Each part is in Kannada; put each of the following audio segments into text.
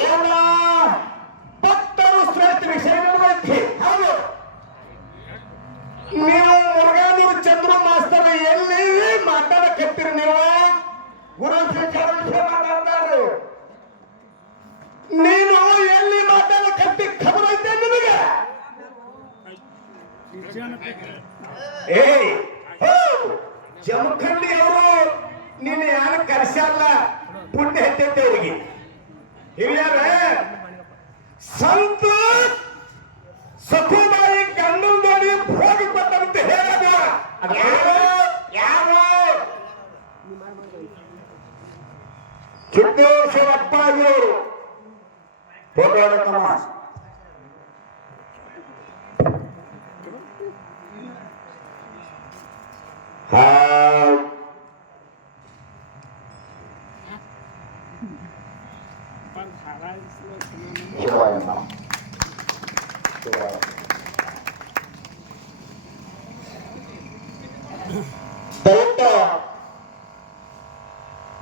ಏನ ಭಕ್ತರು ಶ್ರೇಷ್ಠ ವಿಷಯ ಐತಿ. ಹೌದು, ನೀವು ಮುರುಘಾನೂರು ಚಂದ್ರು ಮಾಸ್ತರ್ ಎಲ್ಲಿ ಮಾತಾಡಕತ್ತೀರಿ? ನೀವು ಗುರು ಶಿಷ್ಯರ ವಿಷಯ ಮಾತಾಡ್ತಾರೆ. ನೀನು ಎಲ್ಲಿ ಮಾತಾಡಕತ್ತಿ ಖಬರ್ ಐತೆ ನಿನಗೆ? ಏಯ್ ಜಮಖಂಡಿ ಅವರು ನೀನು ಯಾರು ಕರೆಸಲ್ಲ, ಪುಣ್ಯ ಹೆಚ್ಚೈತೆ ಅವರಿಗೆ. ಹಿರಿಯರ ಸಂತ ಸಖುಬಾಯಿ ಗಂಡಂದೋಡಿ ಹೋಗಿ ಬಂದಂತ ಹೇಳದ ಯಾರು? ಸಿದ್ದೇಶ್ವರಪ್ಪ ಅವರು ಹೋಗೋಣ. ದಯವಿಟ್ಟು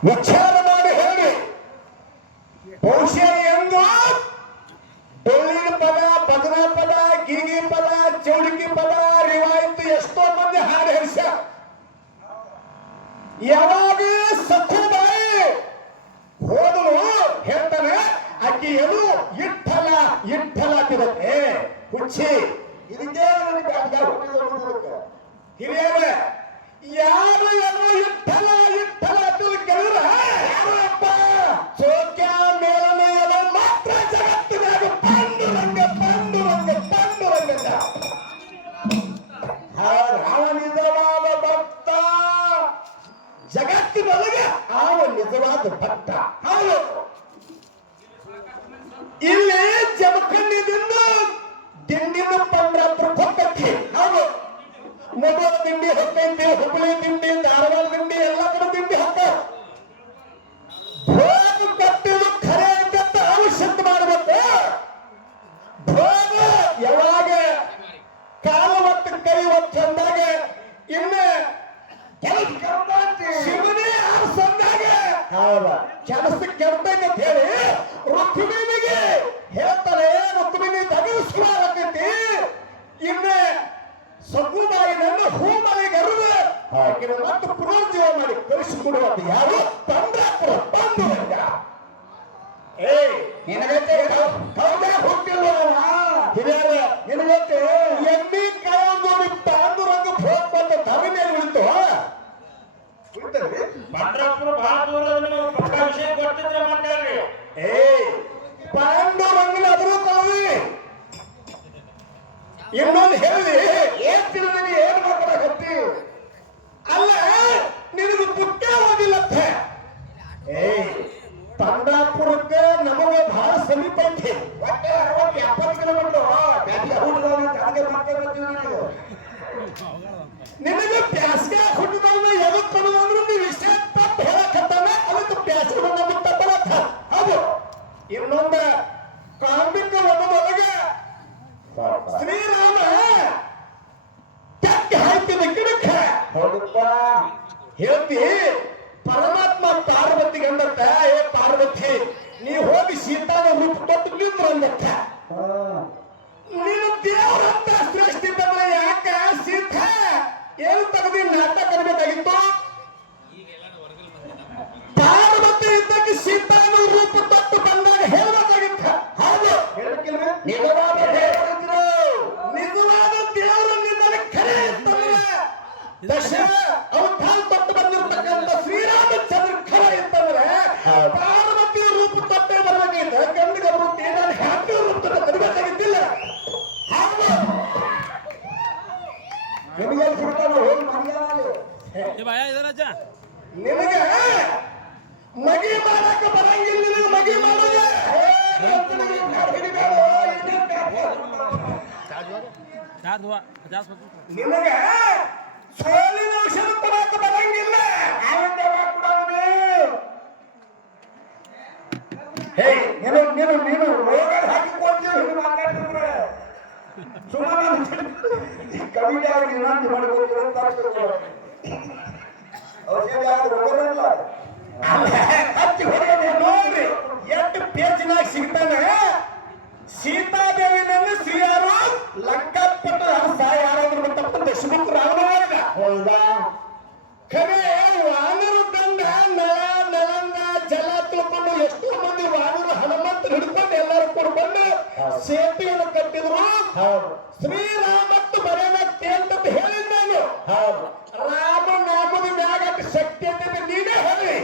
ವಿಚಾರ ಮಾಡಿ ಹೇಳಿ. ಬಹುಶಃ ಎಂದು ಡೊಳ್ಳಿನ ಪದ, ಭಜನಾ ಪದ, ಗೀಗಿ ಪದ, ಚೌಡಿಕಿ ಪದ, ರಿವಾಯತ್ ಎಷ್ಟೋ ಮಂದಿ ಹಾಡು ಹೇಳಿಸ. ಯಾವಾಗ ಸಖುಬಾಯಿ ಹೋದನು ಹೇಳ್ತಾನೆ, ಆಕಿ ಏನು ಇಟ್ಟಲ್ಲ ಇಟ್ಟಲ್ಲ ತಿರುತ್ತೆ ಹುಚ್ಚಿ. ಇದಕ್ಕೆ ಹಿರಿಯರ ಯಾರು ಏನು ಇಟ್ಟಲ್ಲ ಇಟ್ಟಲ್ಲ ಕೇಳಿದ್ರ ಯಾರಪ್ಪ? ಚೋಕ್ಯ ಮೇಲ ಮೇಲೆ ಮಾತ್ರ ಜಗತ್ತಿನಾಗ ಪಾಂಡುರಂಗ ಪಾಂಡುರಂಗ ಪಾಂಡುರಂಗ. ಅವ ನಿಜವಾದ ಭಕ್ತ, ಜಗತ್ತಿನೊಳಗೆ ಅವ ನಿಜವಾದ ಭಕ್ತ. ಹೌದು, ಇಲ್ಲಿ ಜಮಖಂಡಿದಿಂದ ದಿಂಡಿನ ಪಂಡ್ರಾಪುರ ಹೊಕ್ಕೈತಿ. ಹೌದು, ಮೊದಲ ದಿಂಡಿ ಹೊಕ್ಕೈತಿ, ಹುಬ್ಬಳ್ಳಿ ದಿಂಡಿ, ಧಾರವಾಡ ದಿಂಡಿ, ಎಲ್ಲ ಕಡೆ ದಿಂಡಿ ಹೊಕ್ಕ. ಭೋಗ ಕಟ್ಟಿದು ಖರೆ ಅಂತ ಅವಶ್ಯಕ ಮಾಡಬೇಕು. ಭೋಗ ಯಾವಾಗ ಕಾಲು ಹೊತ್ತು ಕೈ ಹೊತ್ತು ಅಂದಾಗ ಇನ್ನು ಶಿವನೇ ಆರಿಸಂದಾಗ ಕೆಲಸ ಕೆಡ್ತೈತೆ ಅಂತ ಹೇಳಿ ರುಕ್ಮಿಣಿಗೆ ಹೇಳ್ತಾರೆ. ರುಕ್ಮಿಣಿ ತಗಸ್ವಾಗತೈತಿ. ಇನ್ನು ಸಗುಬಾಯಿನನ್ನು ಹೂಮಲಿಗರು ಆಕಿನ ಮತ್ತು ಪುನರ್ಜೀವ ಮಾಡಿ ಕಳಿಸಿಕೊಡುವಂತ ಯಾರು? ಪಂಡ್ರಾಪುರ ಪಾಂಡುರಂಗ. ನಿನಗತ್ತೆ ಹುಟ್ಟಿಲ್ಲ ಹಿರಿಯರ, ನಿನಗತ್ತೆ ಎಮ್ಮಿ ಕಾಯಂದೋಡಿ ಪಾಂಡುರಂಗ ಭೋಗ ಬಂದ ಧರ ಮೇಲೆ ಉಳಿತು. ಪಾಂಡುರಂಗನ ಅದರೂ ಕಲವಿ ಇನ್ನೊಂದು ಹೇಳಿ ಏನ್ ತಿಳಿದೀನಿ, ಏನ್ ಮಾತಾಡಕತ್ತಿ? ಅಲ್ಲ, ನಿನಗೆ ಪುಟ್ಟ ಓದಿಲ್ಲತ್ತ. ಪಂಡ್ರಾಪುರಕ್ಕೆ ನಮಗೆ ಬಹಳ ಸಮೀಪ ಐತಿ. ಒಟ್ಟೆ 60-70 ಕಿಲೋಮೀಟರ್. ನಿನಗೆ ಬ್ಯಾಸ್ಗೆ ಹುಟ್ಟಿದವನ್ನ ಎದಕ್ ಕೊಡುವಂದ್ರೆ ನೀವು ಇಷ್ಟ ತಪ್ಪು ಹೇಳಕತ್ತಾನ. ಅದಕ್ಕೆ ಬ್ಯಾಸ್ಗೆ ನಮಗೆ ತಪ್ಪಲತ್ತ. ಹೌದು, ಇನ್ನೊಂದು ಕಾಂಬಿಕ ಒಳಗೆ ಶ್ರೀರಾಮ ಕೆಟ್ಟ ಹಾಕಿದ ಗಿಡಕ್ಕೆ ಹೇಳ್ತಿ. ಪರಮಾತ್ಮ ಪಾರ್ವತಿಗೆ ಅಂದತ್ತ, ಏ ಪಾರ್ವತಿ, ನೀ ಹೋಗಿ ಸೀತಾನ ರೂಪ ತೊಟ್ಟು ನಿಂದ್ರ ಅಂದತ್ತ. ನೀನು ದೇವರಂತ ಶ್ರೇಷ್ಠ ಇದ್ದಂದ್ರೆ ಯಾಕ ಸೀತಾ ಏನು ತಗದಿ ನಾಟಕ ಕರಬೇಕಾಗಿತ್ತು? ಪಾರ್ವತಿ ಇದ್ದಕ್ಕೆ ಸೀತಾನ ರೂಪ ತೊಟ್ಟು ಬಂದಾಗ ಹೇಳಬೇಕಾಗಿತ್ತ. ಹೌದು, ನಿಜವಾದ ದೇವರು ನಿಮ್ಮಲ್ಲಿ ಖರೆ ಇರ್ತಲ್ಲ. ದಶ ಅವತಾರ ತೊಟ್ಟು ಬಂದಿರ್ತಕ್ಕಂಥ ಶ್ರೀರಾಮಚಂದ್ರ ಖರೆ ಇರ್ತಂದ್ರೆ ಪಾರ್ವತಿ ರೂಪ ತೊಟ್ಟೆ ಬರಬೇಕಾಗಿದ್ದ. ಗಂಡಿಗೆ ರೂಪ ನಾನು ಹ್ಯಾಪಿ ರೂಪ ತರಬೇಕಾಗಿದ್ದಿಲ್ಲ. ನಿಮಗೆ ನಿನಗೆ ಮಗಿ ಮಾಡಕ್ಕೆ ಬರಂಗಿಲ್ಲ. ನಿನಗೆ ಮಗಿ ಮಾಡೋದು ನಿನಗೆ ಸೋಲಿನ ಔಷಧ ಕೊಡಕ್ಕೆ ಬರಂಗಿಲ್ಲ. ನೀನು ರೋಗ ಹಾಕಿಕೊಳ್ತೀವಿ ಮಾತಾಡ್ತಿದ್ರೆ ಸುಮ್ಮನೆ ಕವಿತೆ ಅವ್ರಿಗೆ ವಿನಂತಿ ಮಾಡ್ಬೋದು. ಔಷಧ ನೋಡ್ರಿ ಎಷ್ಟು ಪೇಜಿನಾಗ ಸಿಗ್ತ ಕುಡ್ಕೊಂಡು ಸೇತುವೆಯನ್ನು ಕಟ್ಟಿದ್ರು. ಶ್ರೀರಾಮತ್ತು ಬರೆಯಲ್ಲ ಅಂತ ಹೇಳಿದ ನಾನು. ರಾಮನಾಮದ ಮ್ಯಾಗ ಶಕ್ತಿ ಅಂತ ನೀನೇ ಹೇಳಿ.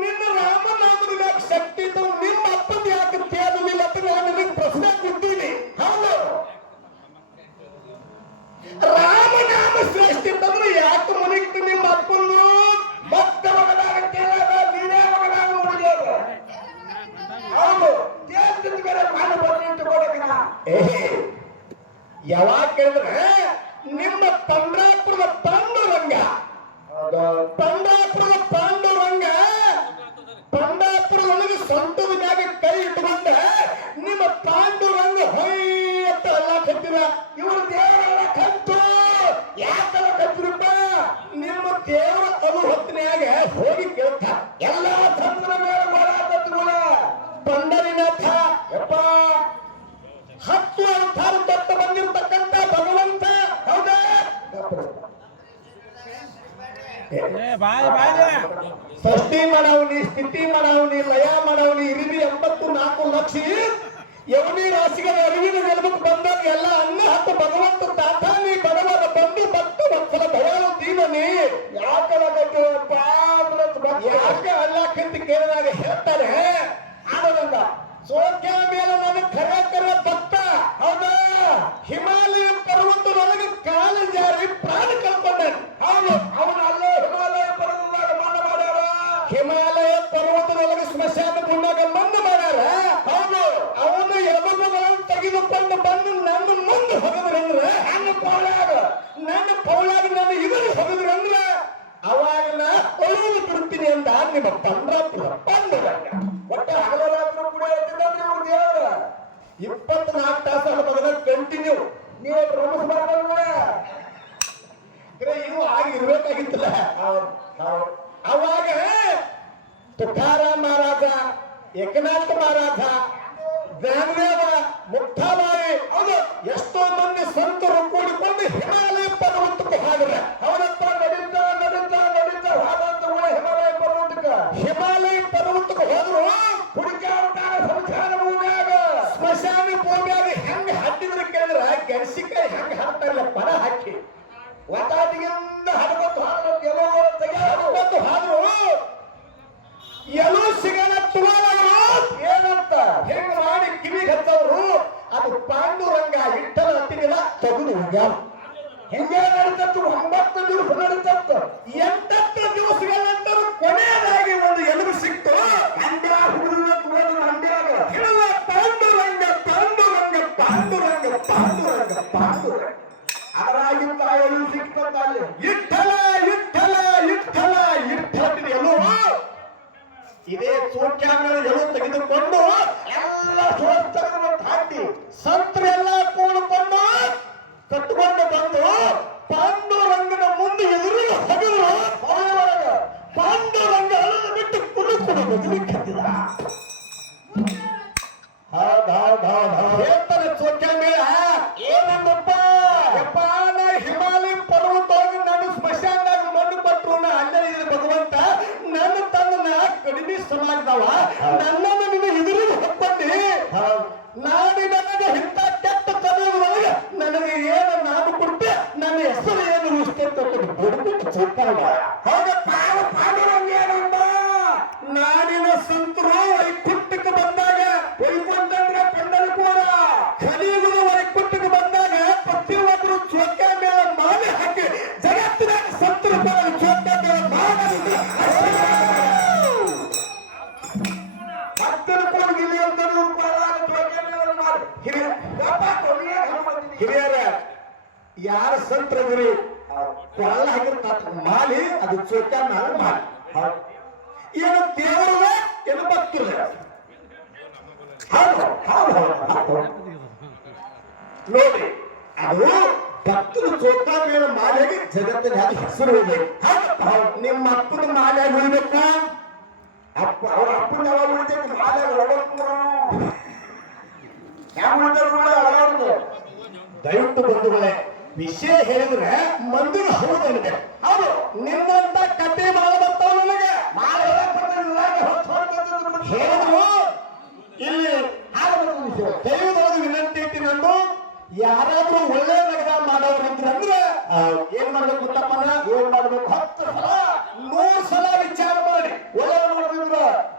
ನಿನ್ನ ರಾಮನಾಮದ ಮ್ಯಾಗ ಶಕ್ತಿ ಇದ್ದು ನಿಮ್ಮ ಅಪ್ಪನ ಯಾಕೆ ಕೇಳಲಿಲ್ಲ ಅಂತ ನಾನು ನಿನಗೆ ಪ್ರಶ್ನೆ ಕೊಡ್ತೀನಿ. ಹೌದು, ರಾಮನಾಮ ಶ್ರೇಷ್ಠ ಇತ್ತಂದ್ರೆ ಯಾಕೆ ಮನೆಗೆ ನಿಮ್ಮ ಅಪ್ಪನ್ನು ಭಕ್ತ ಮಗನಾಗ ಕೇಳಲ್ಲ, ನೀನೇ ಮಗನಾಗ ನೋಡಿದ. ಹೌದು, ಯಾವಾಗ ಕೇಳಿದ್ರೆ ನಿಮ್ಮ ಪಂಡ್ರಾಪುರದ ಪಾಂಡುರಂಗ, ಪಂಡ್ರಾಪುರದೊಳಗೆ ಸ್ವಂತದ ಮ್ಯಾಗ ಕೈ ಇಟ್ಟುಕೊಂಡ ನಿಮ್ಮ ಪಾಂಡುರಂಗ ಹೊಯ್ಯತ್ತ ಎಲ್ಲ ಕತ್ತಿರ. ಇವರು ದೇವರ ಕತ್ತು ಯಾಕಲ್ಲ ಕತ್ತಿರಪ್ಪ? ನಿಮ್ಮ ದೇವರ ಅನು ಹೊತ್ತಿನಾಗ ಹೋಗಿ ಕೇಳ್ತ ಎಲ್ಲ ತಂತ್ರ ಮೇಲೆ ಮಾಡಾಕತ್ತುಗಳ ಪಂಡರಿನಾಥ ಯಪ್ಪ 10 ಅವತಾರ ದತ್ತ ಬಂದಿರತಕ್ಕಂತ ಭಗವಂತ. ಹೌದಾ? ಸೃಷ್ಟಿ ಮಾಡವನಿ, ಸ್ಥಿತಿ ಮಾಡವನಿ, ಲಯ ಮಾಡವನಿ, ಇರಿವಿ 84 ಲಕ್ಷ ಯವನಿ ರಾಶಿಗಳ ಅರಿವಿನ ನೆಲಕ್ಕೆ ಬಂದಾಗ ಎಲ್ಲ ಅನ್ನ ಹತ್ತು ಭಗವಂತ ತಾತಾನಿ ಬಡವರ ಬಂದು ಭಕ್ತ ವತ್ಸಲ ಭಯಾನ ದೀನನಿ ಯಾಕೆ ಅಲ್ಲಾಕಂತ ಕೇಳಿದಾಗ ಹೇಳ್ತಾರೆ ಆನಂದ ಸೋಕ್ಯ ಮೇಲೆ ನನಗೆ ಖರೆ ಭಕ್ತ. ಹೌದಾ? ಹಿಮಾಲಯ ಪರ್ವತದೊಳಗೆ ಕಾಲು ಜಾರಿ ಪ್ರಾಣ ಕಳ್ಕೊಂಡೆ. ಹೌದು, ಅವನು ಅಲ್ಲೇ ಹಿಮಾಲಯ ಪರ್ವತದಾಗ ಮಣ್ಣು ಮಾಡ್ಯಾರ. ಹಿಮಾಲಯ ಪರ್ವತದೊಳಗೆ ಸ್ಮಶಾನ ಗುಂಡಾಗ ಮಣ್ಣು ಮಾಡ್ಯಾರ. ಹೌದು, ಅವನು ಎಲುಬುಗಳನ್ನು ತೆಗೆದುಕೊಂಡು ಬಂದು ನನ್ನ ಮುಂದೆ ಹೊಗದ್ರಂದ್ರೆ ನನ್ನ ಪೌಳಾಗ ನನ್ನ ಇದನ್ನು ಹೊಗದ್ರಂದ್ರೆ ಅವಾಗ ನಾ ಒಳಗೆ ಬಿಡ್ತೀನಿ ಅಂತ ನಿಮ್ಮ ಪಂಡ್ರಾಪುರ ಪಾಂಡುರಂಗ. ಒಟ್ಟ ಹಗಲರಾತ್ರಿ ಕೂಡ ಎದ್ದಿದ್ದಾರೆ ಇವ್ರು ದೇವರ. 24 ತಾಸು ಮಗನ ಕಂಟಿನ್ಯೂ ನೀವು ರಮಸ್ ಮಾಡ್ಕೊಂಡ್ರೆ ಇವು ಆಗಿರ್ಬೇಕಾಗಿತ್ತಲ್ಲ. ಅವಾಗ ತುಕಾರಾಮ್ ಮಹಾರಾಜ, ಏಕನಾಥ ಮಹಾರಾಜ, ಜ್ಞಾನದೇವ, ಮುಕ್ತಾಬಾಯಿ, ಹೌದು ಎಷ್ಟೋ ಮಂದಿ ಸಂತರು ಕೂಡಿಕೊಂಡು ಹಿಮಾಲಯ ಪರ್ವತಕ್ಕೆ ಹೋಗಿದ್ರೆ. ಅವರಪ್ಪ ನಡೀತಾ ಹಾಗಂತ ಹಿಮಾಲಯ ಪರ್ವತಕ್ಕೆ ಹೋದ್ರು. ಹುಡುಕಾಡ್ತಾರ ಸಂಸಾರ ಭೂಮಿಯಾಗ, ಸ್ಮಶಾನ ಭೂಮಿಯಾಗ ಹೆಂಗ ಹಟ್ಟಿದ್ರೆ ಕೇಳಿದ್ರ ಗೆಣಸಿಕಾಯಿ ಹೆಂಗ ಹಾಕ್ತಾರಲ್ಲ ಪರ ಹಾಕಿ ಒತ್ತಾಟಿಗಿಂದ ಹಡಗತ್ತು ಹಾದ್ರು. ಎಲ್ಲೂ ಸಿಗಲ್ಲ ತುಳವರು ಏನಂತ ಹೆಂಗ ಮಾಡಿ ಕಿವಿಗೆ ಹತ್ತವರು. ಅದು ಪಾಂಡುರಂಗ ಇಟ್ಟಲ ಹತ್ತಿರಲ್ಲ ತಗುದು ಹೋಗ್ಯಾವ. ಹೆಂಗೆ ನಡೀತತ್ತು 9 ದಿವಸ ನಡೀತತ್ತು. 8 ದಿವಸಗಳ ನಂತರ ಕೊನೆಯದಾಗಿ ಒಂದು ಎಲುಬು ಸಿಕ್ತು. ಪಾಂಡುರಂಗ ಅದರಾಗಿಂತ ಎಲುಬು ಸಿಕ್ತಂತ ಅಲ್ಲಿ ಇಟ್ಟಲ ಎಲುಬು. ಇದೇ ಸೂಕ್ಷ್ಮ ಎಲುಬು ತೆಗೆದುಕೊಂಡು ಎಲ್ಲ ಸೋಸ್ತರನ್ನು ಹಾಕಿ ಸಂತರೆಲ್ಲ ಕೂಡಿಕೊಂಡು ಕಟ್ಕೊಂಡು ಬಂದು ಪಾಂಡುರಂಗನ ಮುಂದೆ ಎದುರು ಹೊಗರು. ಪಾಂಡುರಂಗ ಅಳಲು ಬಿಟ್ಟು ಕುಡುಕುಡು ಬದಲಿ ಕತ್ತಿದ. ಹೇಳ್ತಾರೆ ಸೋಕ್ಯ ಮೇಳ ಏನಂದಪ್ಪ ಯಪ್ಪ, ನಾ ಹಿಮಾಲಯ ಪರ್ವತ ಹೋಗಿ ನಾನು ಸ್ಮಶಾನದಾಗ ಮಣ್ಣು ಕೊಟ್ಟರು ನಾ ಅಲ್ಲೇ ಭಗವಂತ ನನ್ನ ತನ್ನ ಕಡಿಮೆ ಸಮಾಜದವ ನನ್ನನ್ನು ನಿನ್ನ ಎದುರಿಗೆ ಹೊಕ್ಕೊಂಡಿ. ನಾಡಿ ನನಗೆ ಇಂಥ ಕೆಟ್ಟ ಕಲಿಯುವುದೊಳಗೆ ನನಗೆ ಏನು ನಾನು ಕೊಟ್ಟೆ, ನನ್ನ ಹೆಸರು ಏನು ಪಾಂಡುರಂಗ ಏನಂದ? ನಾಡಿನ ಸಂತರು ವೈಕುಂಠಕ್ಕೆ ಬಂದಾಗ, ವೈಕುಂಠಂದ್ರೆ ಪಂಡರಪುರ, ಕಲಿಯುಗದ ವೈಕುಂಠಕ್ಕೆ ಬಂದಾಗ ಪ್ರತಿಯೊಬ್ಬರು ಚೋಟ ಮೇಲೆ ಮಾಲೆ ಹಾಕಿ ಜಗತ್ತಿನ ಸಂತರು ಚೋಟ ಮೇಲೆ ಮಾಲೆ ಹಿರಿಯರ ಯಾರ ಸಂತರದ್ರಿ ಕೊಳ ಹಾಕಿರ್ತ ಮಾಲಿ ಅದು ಚೋಟ ಮೇಲೆ ಮಾಲಿ. ಏನು ದೇವರ ಏನು ಭಕ್ತರು ನೋಡಿ. ಅದು ಭಕ್ತರು ಚೋಟ ಮೇಲೆ ಮಾಲೆಗೆ ಜಗತ್ತಿನ ಹೆಸರು ಇದೆ. ನಿಮ್ಮ ಅಪ್ಪನ ಮಾಲೆ ಉಳಿಬೇಕು. ಅವ್ರ ಅಪ್ಪನ ಯಾವಾಗ ಉಳಿದೈತಿ ಮಾಲೆ ದಯವಿಟ್ಟು ಬಂಧುಗಳೇ, ವಿಷಯ ಹೇಳಿದ್ರೆ ಮಂದಿರ ಹೌದನಿದೆ. ಹೌದು, ನಿನ್ನಂತ ಕತೆ ಮಾಡಬರ್ತಾವ ನನಗೆ ಹೇಳಿದ್ರು ಇಲ್ಲಿ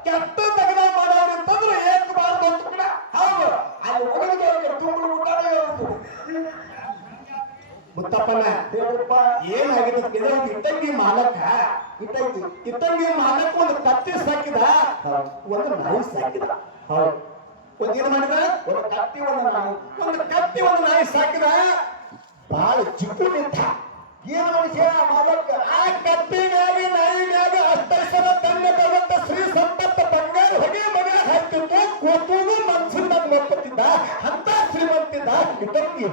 ಕೆಟ್ಟ ತಗದ ಮಾಡೋರು ಅಂತಂದ್ರೆ ಏಕ್ ಬಾರ್ದು ಅಂತ ಕೂಡ ಹೌದು ಅಲ್ಲಿ ಒಳಗೆ ತುಂಬಲು ಊಟನೇ ಮುತ್ತಪ್ಪನ ಏನಾಗಿದೆ ಇಟ್ಟಂಗಿ ಮಾಲಕ ಇಟ್ಟಂಗಿ ಮಾಲಕ ಒಂದು ಕತ್ತಿ ಸಾಕಿದ ಒಂದು ನಾಯಿ ಸಾಕಿದ ಒಂದೇನು ಮಾಡಿದ ಒಂದು ಕತ್ತಿ ಒಂದು ನಾಯಿ ಸಾಕಿದ ಬಹಳ ಚಿಕ್ಕು ನಿಂತ ಏನು ಮನುಷ್ಯ ಮಾಲಕ ಆ ಕತ್ತಿ ಮ್ಯಾಗಿ ನಾಯಿ ಮ್ಯಾಗ ಅಷ್ಟೈಸಲ ತನ್ನ ಕವತ್ತ ಶ್ರೀ ಸಂಪತ್ತ ಬಂಗಾರ ಹೊಗೆ ಮಗ ಹಾಕ್ತಿತ್ತು ಕೂತೂನು ಮನ್ಸಿನ ಮಕ್ಕತ್ತಿದ್ದ ಅಂತ ಶ್ರೀಮಂತಿದ್ದ ಇಟ್ಟಂಗಿ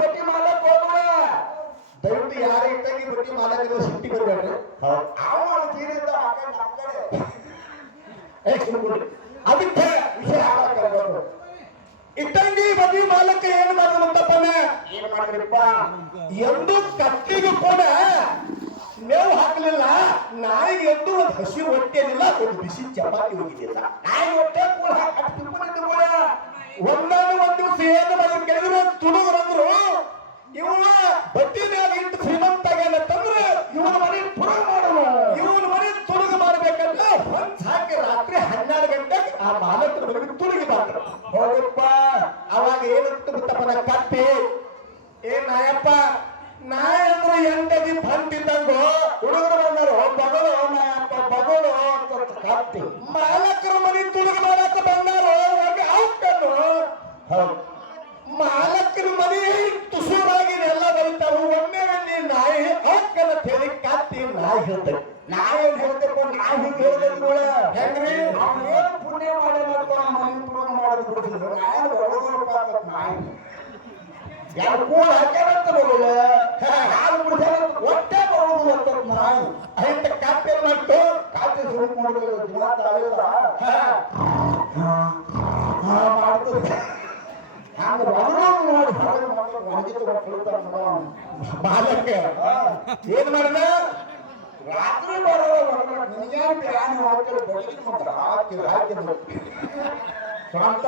ಬಟ್ಟಿ ಮಾಲಕ್ ಹೋಗೋಣ ದಯವಿಟ್ಟು ಯಾರ ಇಟ್ಟಂಗಿ ಬಟ್ಟಿ ಮಾಲಕ್ ಸಿಟ್ಟಿ ಬರ್ಬೇಡ್ರಿ ಅವನು ತೀರಿದ ಅದಕ್ಕೆ ವಿಷಯ ಇಟ್ಟಂಗಿ ಬಡ್ಡಿ ಮಾಲಕ ಏನು ಮಾಡುವಂತಪ್ಪನ ಏನ್ ಮಾಡಿದ್ರಪ್ಪ ಎಂದು ಕತ್ತಿಗೂ ಕೂಡ ಮೇವು ಹಾಕಲಿಲ್ಲ ನಾಯಿಗೆ ಎಂದು ಒಂದು ಹಸಿ ಹೊಟ್ಟೆನಿಲ್ಲ ಒಂದು ಬಿಸಿ ಚಪಾತಿ ಹೋಗಿದ್ದಿಲ್ಲ ನಾಯಿ ಹೊಟ್ಟೆ ಕೂಡ ಕೂಡ ಒಂದಾನು ಒಂದು ದಿವಸ ಏನು ಮಾಡಿದ್ರು ಕೆಲವರು ತುಡುಗರಂದ್ರು ಇವನ ಬಡ್ಡಿ ಮ್ಯಾಗ ಇಟ್ಟು ಶ್ರೀಮಂತ ಆಗ್ಯಾನಂತಂದ್ರೆ ಇವನ ಮನೆ ತುಡುಗ ಮಾಡೋಣ ಇವನ ಮನೆ ತುಡುಗ ಮಾಡ್ಬೇಕಂತ ಹೊಂಚ್ ಹಾಕಿ ರಾತ್ರಿ 12 ಗಂಟೆಗೆ ಆ ಮಾಲಕರ ಮನೆಗೆ ತುಡುಗಿ ಮಾಡ್ತಾರೆ ಹೌದಪ್ಪ ಅವಾಗ ಏನಂತ ಗೊತ್ತಪ್ಪನ ಕತ್ತಿ ಏ ನಾಯಪ್ಪ ನಾಯ ಅಂದ್ರೆ ಎಂಟದಿ ಬಂತಿದ್ದಂಗು ಹುಡುಗರು ಬಂದರು ಬಗಳು ನಾಯಪ್ಪ ಬಗಳು ಅಂತ ಕತ್ತಿ ಮಾಲಕರ ಮನೆ ತುಡುಗ ಮಾಡಕ ಬಂದಾರು ಅವಕ್ಕನ್ನು ಮಾಲಕರ ಮನೆ ತುಸೂರಾಗಿ ಎಲ್ಲ ಬರೀತಾರು ಒಮ್ಮೆ ನಾಯಿ ಅವಕ್ಕನ್ನ ತೆಲಿ ಕತ್ತಿ ನಾಯಿ ಹೇಳ್ತೇವೆ ನಾಯಿ ಹೇಳ್ತೇವೆ ನಾಯಿ ಹೇಳಿದ್ರು ಹೆಂಗ್ರಿ ಏನು ಪುಣ್ಯ ಮಾಡಿ ಮನೆ ಪೂರ್ಣ ಮಾಡೋದು ಬಿಡುತ್ತಿದ್ರು ನಾಯಿ ಯಾರು ಕೂಡ ಹಾಕ್ಯಾರಂತ ಬರೋಲ್ಲ ಯಾರು ಬಿಡ್ತಾರೆ ಒಟ್ಟೆ ಬರೋದು ಅಂತ ನಾಯಿ ಅಂತ ಕಾಪಿ ಮಾಡ್ತು ಕಾಪಿ ಶುರು ಮಾಡಿದ್ರು ಮಾಡ್ತದೆ ಏನ್ ಮಾಡಿದ ರಾತ್ರಿ ಸ್ವಂತ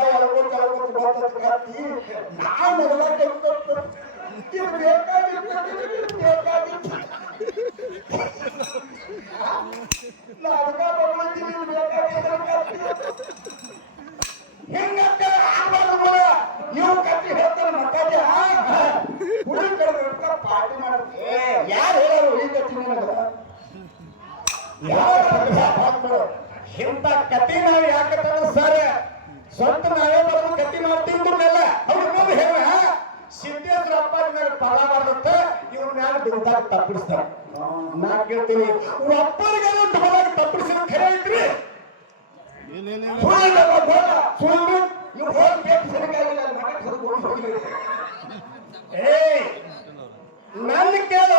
ಹೆಂಗಕ್ಕ ನೀವು ಕಟ್ಟಿ ಹೇಳ್ತಾರೆ ಮಕ್ಕಳ ಪಾರ್ಟಿ ಮಾಡ್ತಾರೆ ಯಾರು ಹೇಳೋರು ಈ ಕಟ್ಟಿ ಇಂಥ ಕತಿ ನಾವು ಯಾಕೆ ಸರ್ ಸ್ವಂತ ನಾವೇ ಬರೋದು ಕತಿ ಮಾಡ್ತಿದ್ರನ್ನೆಲ್ಲ ಅವ್ರು ಹೇಳ ಸಿದ್ದೇಶ್ವರ ಅಪ್ಪಾಜಿನಾಗ ಫಲ ಮಾಡ್ದತ್ತ ಇವ್ರ ಮ್ಯಾಲ ದುಡ್ಡಾಗ ತಪ್ಪಿಸ್ತಾರೆ ನಾ ಕೇಳ್ತೀನಿ ಒಬ್ಬರಿಗೆ ದುಡ್ಡಾಗ ತಪ್ಪಿಸಿದ ಖರೆ ಐತ್ರಿ ನನ್ನ ಕೇಳು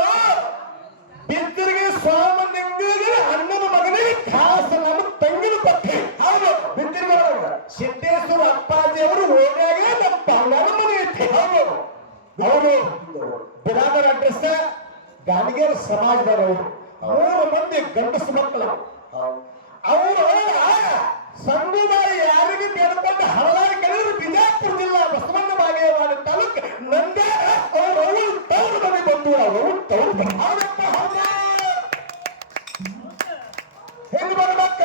ಬಿದ್ದರಿಗೆ ಸೋಮನಿಂಗಿಗೆ ಅಣ್ಣನ ಮಗನಿಗೆ ಖಾಸ ನಮ್ಮ ತಂಗಿನ ಪಟ್ಟಿ ಹೌದು ಬಿದ್ದಿರ ಸಿದ್ದೇಶ್ವರ ಅಪ್ಪಾಜಿ ಅವರು ಓಣ್ಯಾಗೆ ನಮ್ಮ ಪಾಂಡನ ಮನೆ ಐತಿ ಹೌದು ಅವರು ಬಿರಾದರ ಅಡ್ರೆಸ್ ಗಾಣಿಗೇರ ಸಮಾಜದವರು 3 ಮಂದಿ ಗಂಡಸು ಮಕ್ಕಳು ಅವರು ಸಂಗುದಾಯ ಯಾರಿಗೆ ಬೇಡ್ಕೊಂಡು ಹಲವಾರು ಕಡೆಯವರು ಬಿಜಾಪುರ ಜಿಲ್ಲಾ ಬಸವಣ್ಣ ಬಾಗೇವಾಡ ತಾಲೂಕ್ ನಂದೇ ಅವರು ತವರು ಮನೆ ಬಂದು ಅವರು ತವರು ಹೆಂಗ್ ಬರ್ಬೇಕ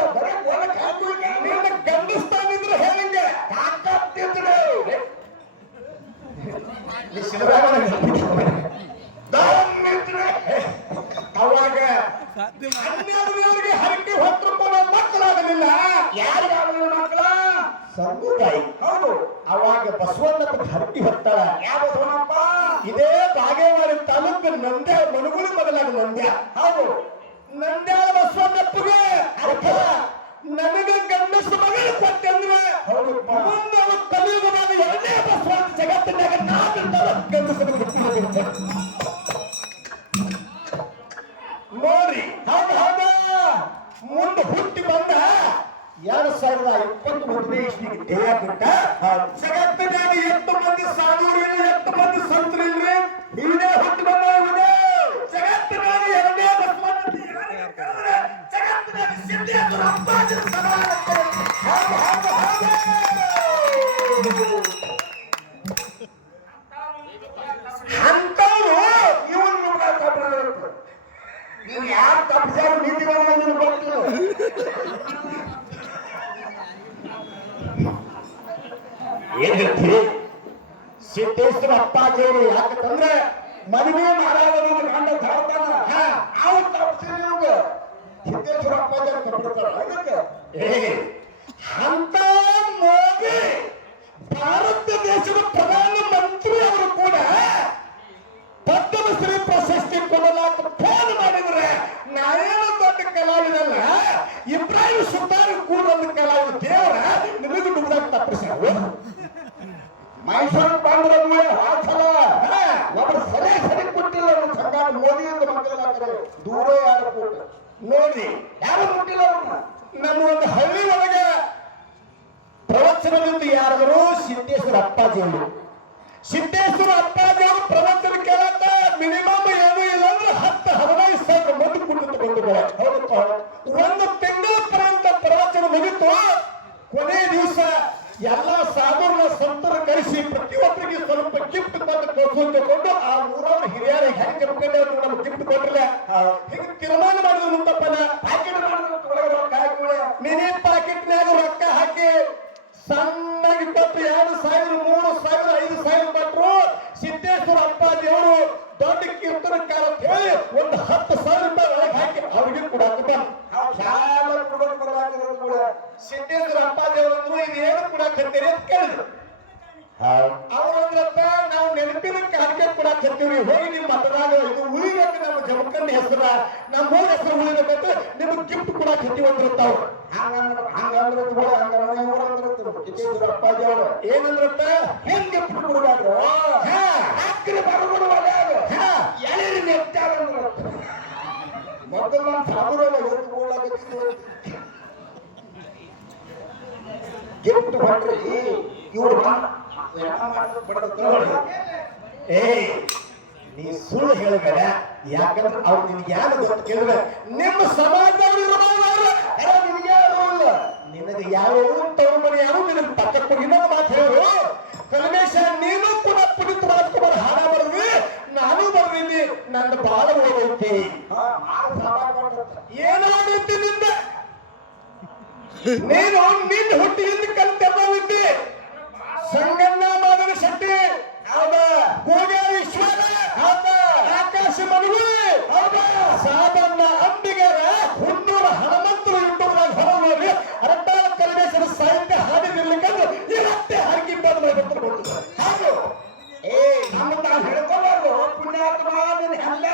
ನಿನ್ನ ಗಂಡಸ್ತಾನಿದ್ರೆ ಹೇಗೆ ತಾಕತ್ತಿದ್ರೆ ಅವಾಗ 12 ಹರಕೆ ಹೊತ್ತು ಮಕ್ಕಳಾಗಲಿಲ್ಲ ಯಾರಿಗಾಗಲಿಲ್ಲ ಮಕ್ಕಳ ಸಂಗುದಾಯಿ ಹೌದು ಅವಾಗ ಬಸವಣ್ಣಪ್ಪ ಹರಕೆ ಹೊತ್ತಾಳ ಯಾವ ಬಸವಣ್ಣಪ್ಪ ಇದೇ ಬಾಗೇವಾಡಿ ತಾಲೂಕು ನಂದ್ಯ ಮನುಗುಳಿ ಮೊದಲಾಗ ನಂದ್ಯ ಹೌದು ನಂದ್ಯಾಳ ಬಸವಣ್ಣಪ್ಪಗೆ ಅರ್ಥ ನನಗೆ ಗಂಡಸು ಮಗಳು ಕೊಟ್ಟಂದ್ರೆ ಮುಂದೆ ಅವರು ಕಲಿಯುಗದಾಗ 2ನೇ ಬಸವಣ್ಣ ಜಗತ್ತಿನಾಗ ಗಂಡಸು ನೋಡ್ರಿ ಹೌದು ಹೌದ ಮುಂದೆ ಹುಟ್ಟಿ ಬಂದ 2021ನೇ ಇಸ್ವಿಗೆ ದೇಹ ಬಿಟ್ಟ ಜಗತ್ತಿನಾಗ 8 ಮಂದಿ ಸಾಧುಗಳು 8 ಮಂದಿ ಸಂತರು ಇಲ್ರಿ ಇವನೇ ಹುಟ್ಟಿ ಬಂದ ಜಗತ್ತಿನಾಗ 2ನೇ ಬಸವಣ್ಣ ಜಗತ್ತಿನಾಗ ಸಿದ್ದೇಶ್ವರ ಅಪ್ಪಾಜಿನ ಸಮಾನ ಅಂತವರು ಇವನು ನೀವು ಯಾರು ತಪ್ಪಿಸಾರು ನೀತಿಗಳನ್ನು ಗೊತ್ತಿಲ್ಲ ಏನ್ ಹೇಳ್ತಿ ಸಿದ್ದೇಶ್ವರ ಅಪ್ಪಾಜಿಯವರು ಯಾಕಂದ್ರೆ ಮದುವೆ ಮಾಡಾದ ಗಂಡ ಧಾಡ್ತಾನ ಅವ್ರು ತಪ್ಪಿಸಿ ನಿಮ್ಗೆ ಸಿದ್ದೇಶ್ವರ ಅಪ್ಪಾಜಿ ಕಟ್ಬಿಡ್ತಾರ ಅದಕ್ಕೆ ಅಂತ ಮೋದಿ ಭಾರತ ದೇಶದ ಪ್ರಧಾನ ಮಂತ್ರಿ ಅವರು ಕೂಡ ಪದ್ಮಶ್ರೀ ಪ್ರಶಸ್ತಿ ಕೊಡಲಾಕ ಫೋನ್ ಮಾಡಿದ್ರೆ ನಾವೇನು ದೊಡ್ಡ ಕಲಾವಿದಲ್ಲ ಇಬ್ರಾಹಿಂ ಸುತಾರ್ ಕೂಡ ಒಂದು ಕಲಾವಿದ ದೇವರ ನಿಮಗೆ ಡುಗ್ದಾಗ ತಪ್ಪಿಸ್ಯಾರ ಮೈಸೂರು ಬಂದ್ರ ಹಾಸಲ ಒಬ್ಬರು ಸರಿ ಸರಿ ಕೊಟ್ಟಿಲ್ಲ ಅವ್ರ ಸಂಘ ಮೋದಿಯಿಂದ ಮಕ್ಕಳ ದೂರ ಯಾರು ಕೊಟ್ಟ ನೋಡಿ ಯಾರು ಕೊಟ್ಟಿಲ್ಲ ಅವ್ರನ್ನ ನಮ್ಮ ಒಂದು ಹಳ್ಳಿ ಒಳಗೆ ಪ್ರವಚನದಿಂದ ಯಾರಾದರೂ ಸಿದ್ದೇಶ್ವರ ಅಪ್ಪಾಜಿ ಅವರು ಸಿದ್ದೇಶ್ವರ ಅಪ್ಪಾಜಿ ಅವರು ಪ್ರವಚನ ಕೇಳತ್ತ ಮಿನಿಮಮ್ ಏನೂ ಇಲ್ಲ ಅಂದ್ರೆ 10-15 ಸಾವಿರ ಮಂದಿ ಕುಳಿತುಕೊಂಡು ಒಂದು ತಿಂಗಳ ಪರ್ಯಂತ ಪ್ರವಚನ ಮುಗಿತು ಕೊನೆ ದಿವಸ ಎಲ್ಲ ಸಾಧುರನ್ನ ಸಂತರ ಕರೆಸಿ ಪ್ರತಿಯೊಬ್ಬರಿಗೆ ಸ್ವಲ್ಪ ಗಿಫ್ಟ್ ಕೊಟ್ಟು ತಗೊಂಡು ಆ ಊರವ್ರ ಹಿರಿಯರಿಗೆ ಹೆಂಗೆ ಕರ್ಕೊಂಡೆ ನಮ್ಗೆ ಗಿಫ್ಟ್ ಕೊಟ್ಟಿಲ್ಲ ಹೀಗೆ ತೀರ್ಮಾನ ಮಾಡಿದ್ರು ಮುಂದಪ್ಪನ ಪ್ಯಾಕೆಟ್ ಮಾಡಿದ್ರು ಮಿನಿ ಪ್ಯಾಕೆಟ್ನಾಗ ರೊಕ್ಕ ಹಾಕಿ ಸಣ್ಣಗೆ ಕೊಟ್ಟು 2,000 3,000 5,000 ಕೊಟ್ಟರು ಸಿದ್ದೇಶ್ವರ ಅಪ್ಪಾಜಿ ಅವರು ದೊಡ್ಡ ಕೀರ್ತನಕಾರ ಅಂತ ಹೇಳಿ ಒಂದು 10,000 ರೂಪಾಯಿ ಒಳಗೆ ಹಾಕಿ ಅವ್ರಿಗೆ ಕೊಡಕ್ಕೆ ಸಿದ್ದೇಶ್ವರ ಅಪ್ಪಾಜಿ ಅವರಂದ್ರು ಇದೇನು ಕೊಡಾಕತ್ತೀರಿ ಅಂತ ಕೇಳಿದ್ರು ಅವ್ರಂದ್ರಪ್ಪ ನಾವು ನೆನಪಿನ ಕಾಣಿಕೆ ಕೊಡಾಕತ್ತೀವಿ ಹೋಗಿ ನಿಮ್ಮ ಮತದಾಗ ಇದು ಉಳಿಬೇಕು ನಮ್ಮ ಜಮಖಂಡ ಹೆಸರ ನಮ್ಮ ಊರ ಹೆಸರು ಉಳಿಬೇಕಂತ ನಿಮ್ಗೆ ಗಿಫ್ಟ್ ಕೊಡಾಕತ್ತೀವಿ ಅಂದ್ರತ್ತಾವ ಅಪ್ಪಾಜಿ ಅವರು ಏನಂದ್ರಪ್ಪ ಹೆಂಗ್ ಗಿಫ್ಟ್ ಕೊಡ್ಬೇಕು ಅಕ್ರಿ ಬರಬಿಡುವಾಗ ಎಳೆರಿ ನೆಟ್ಟಾರ ಮೊದಲು ನಾನು ಸಾಬೂರಲ್ಲ ಗಿಫ್ಟ್ ಮಾಡ್ರಿ ಇವ್ರು ನೀ ಸುಳ್ಳು ಹೇಳಬೇಡ ಯಾಕಂದ್ರೆ ಅವ್ರು ನಿನ್ಗೆ ಯಾರು ಗೊತ್ತು ಕೇಳಿದ್ರೆ ನಿಮ್ಮ ಸಮಾಜದವ್ರು ನಿನಗೆ ಯಾರು ಇಲ್ಲ ನಿನಗೆ ಯಾರು ತಗೊಂಬರಿ ಯಾರು ನಿನಗೆ ಪಕ್ಕ ಇನ್ನೊಂದು ಮಾತು ಹೇಳು ಕಲ್ಮೇಶ ನೀನು ಕೂಡ ಪುನೀತ್ ರಾಜ್ಕುಮಾರ್ ಹಾಡ ಬರೆದ್ವಿ ನಾನು ಬರ್ದೀನಿ ನನ್ನ ಬಾಳ ಓದೈತಿ ಏನಾಗೈತಿ ನಿಂದ ನೀನು ನಿನ್ನ ಹುಟ್ಟಿಯಿಂದ ಕಲ್ತೆದ್ದಿ ಸಂಗಣ್ಣ ಮಾದನ ಶೆಟ್ಟಿ ಹೌದ ಗೋಗ ವಿಶ್ವನ ಹೌದ ಆಕಾಶ ಮನವಿ ಹೌದ ಸಾಬಣ್ಣ ಅಂಬಿಗರ ಹುನ್ನೂರ ಹನುಮಂತರು ಯೂಟ್ಯೂಬ್ನಾಗ ಹೊರ ನೋಡಿ ಅರಟಾಳ ಕಲ್ಮೇಶ್ವರ ಸಾಹಿತ್ಯ ಹಾಡಿದಿರ್ಲಿಕ್ಕಂದ್ರೆ ಇವತ್ತೇ ಹರಗಿ ಬಂದು ಮಾಡ್ತಾರೆ ಹಾಗೆ ನಮ್ಮ ತಾವು ಹೇಳ್ಕೊಬಾರ್ದು ಪುಣ್ಯಾತ್ಮ ಎಲ್ಲ